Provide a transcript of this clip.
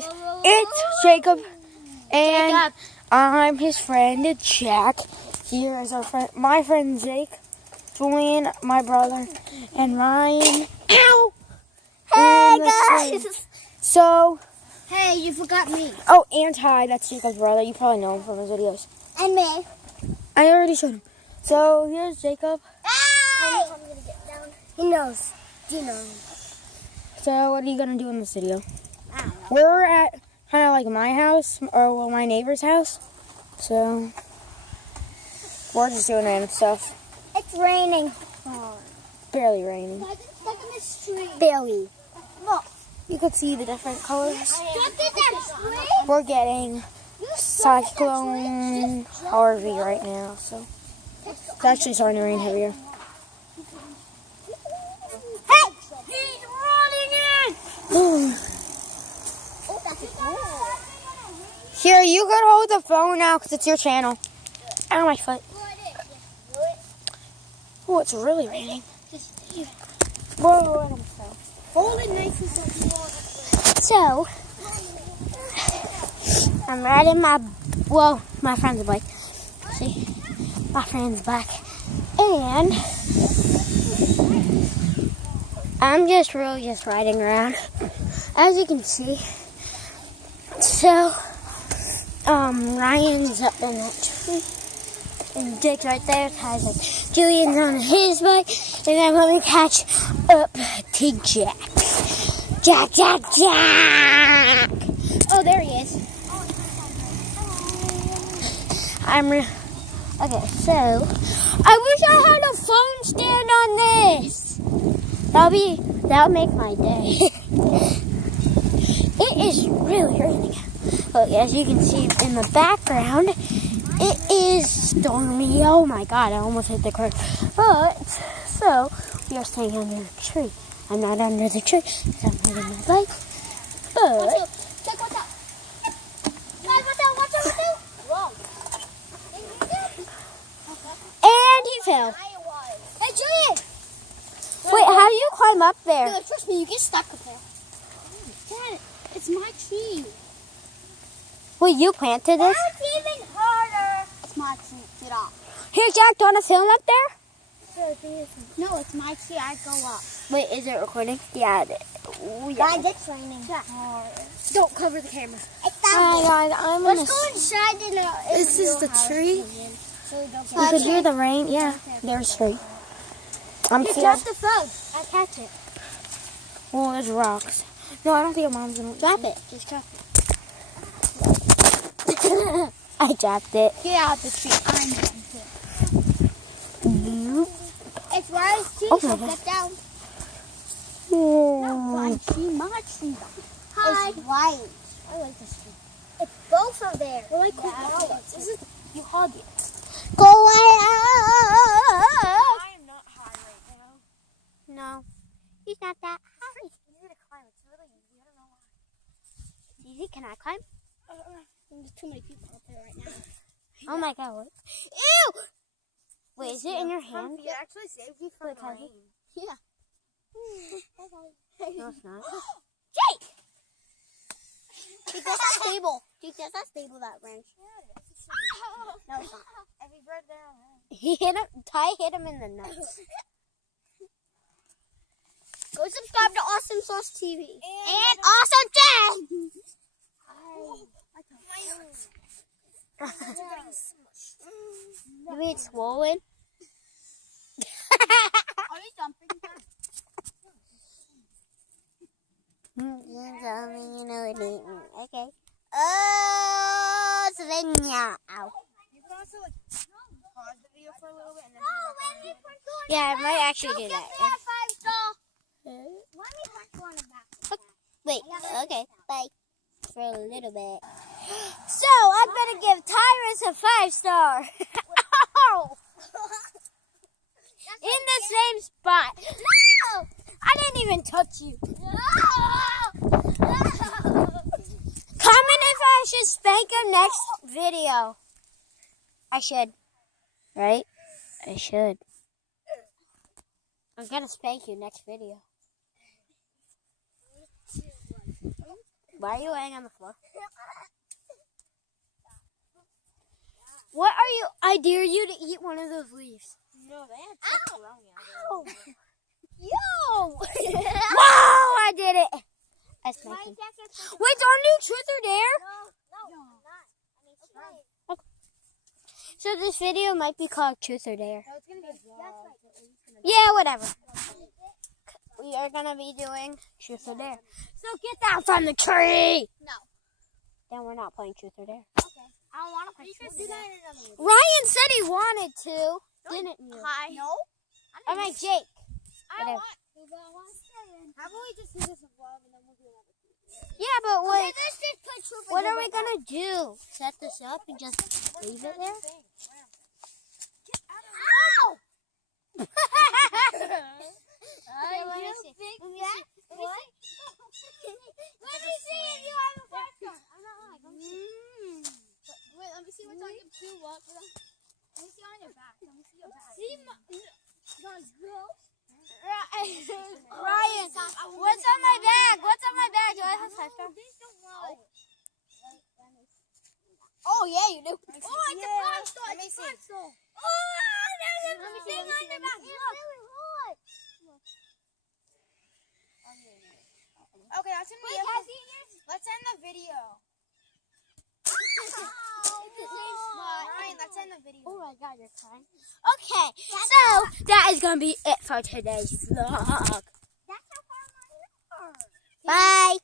guys, it's Jacob, and I'm his friend Jack. Here is our friend, my friend Jake, Julian, my brother, and Ryan. Ow! Hey guys! So, hey, you forgot me. Oh, and Ty, that's Jacob's brother. You probably know him from his videos. And me. I already showed him. So here's Jacob. Hey! I'm gonna get down. He knows. Do you know? So what are you gonna do in this video? We're at kind of like my house, or well, my neighbor's house. So we're just doing random stuff. It's raining. Barely raining. Barely. Look. You can see the different colors. Look at that. We're getting Cyclone Harvey right now, so it's actually starting to rain heavier. Hey! He's running in! Here, you can hold the phone now because it's your channel. Ow, my foot. Oh, it's really raining. Whoa, Hold it nice and slow. So, I'm riding my friend's bike. See, my friend's bike. And I'm just riding around, as you can see. So, Ryan's up in that tree, and Jake's right there. Ty's like, Julian's on his bike, and I'm gonna catch up to Jack. Jack! Oh, there he is. Okay, so I wish I had a phone stand on this. That'll make my day. It is really raining. Look, as you can see in the background, it is stormy. Oh my god, I almost hit the curb. But, so, we are staying under the tree. I'm not under the tree, because I'm riding my bike. But, Check what's up. Guys, watch out. Whoa. and he fell. Hey, Julian. Wait, how do you climb up there? No, trust me, you get stuck up there. Dad, it's my tree. Wait, you planted this? That's even harder. It's my tree. Get off. Here, Jack, do you want to film up there? No, it's my tree. I go up. Wait, is it recording? Yeah, it is. Ooh, yeah. Guys, it's raining. Don't cover the camera. Hi, guys, Let's go inside and This is the tree. So we don't You could hear the rain. Yeah, there's tree. I'm Here, scared. drop the phone. I'll catch it. Oh, there's rocks. No, I don't think your mom's gonna Drop it. Just drop it. I dropped it. Get out of the tree. I'm going to. It's Ryan's tree, Oh, so my get down. Oh. My tree. Hi. It's white. I like this tree. It's both are there. Well, I cool. This is you hug it. Go away. I am not high right now. No, he's not that high. It's easy to climb. It's really easy. I don't know why. It's easy. Can I climb? There's too many people up there right now. Oh my god. What? Ew! Wait, is it in your hand? It actually saves you from the rain. Yeah. No, it's not. Jake! Jake, that's not stable. Jake, that's not stable, that wrench. No, it's not. If he broke down, he hit him. Ty hit him in the nuts. Go subscribe to Awesome Sauce TV. And Awesome Jack! You mean it's swollen? Are you jumping? Okay. Oh, Svenja. Ow. You can also pause the video for a little bit and then Yeah, I might actually do that. Let me punch one back. Wait, okay, bye. For a little bit. So, I'm going to give Tyrus a 5-star. Ow! In the same spot. No! I didn't even touch you. No! Comment if I should spank him next video. I should. Right? I should. I'm going to spank you next video. Why are you laying on the floor? What are you? I dare you to eat one of those leaves. No, they have to around me. Yo! Wow! I did it. That's my thing. Wait, don't do truth or dare? No, not. Okay. So this video might be called Truth or Dare. No, it's gonna be a vlog. Yeah, whatever. We are gonna be doing Truth or Dare. So get down from the tree. No. Then we're not playing Truth or Dare. Okay. I don't want to play Truth or Dare. Ryan said he wanted to, didn't you? Hi. No. I mean Jake. I don't want. How about we just do this vlog and then we'll do another video? Yeah, but wait. Let's just put Truth or What Dare are we right gonna do? Set this up and just leave it there? Ow! Okay, let me see. Let me see if you have a podcast. I'm not lying. Wait, let me see what's on your shoe. Let me see on your back. Let me see your back. See my girls? Ryan, what's on my bag? What's on my bag? Do I have touch on? Oh yeah, you do. Oh, it's a Yeah. box store. Let me It's a see. box store. Oh, there's a thing on your back. Okay, let's end the video. Ryan, let's end the video. Oh my God, you're crying. Okay, so that is gonna be it for today's vlog. That's how far my hair. Bye.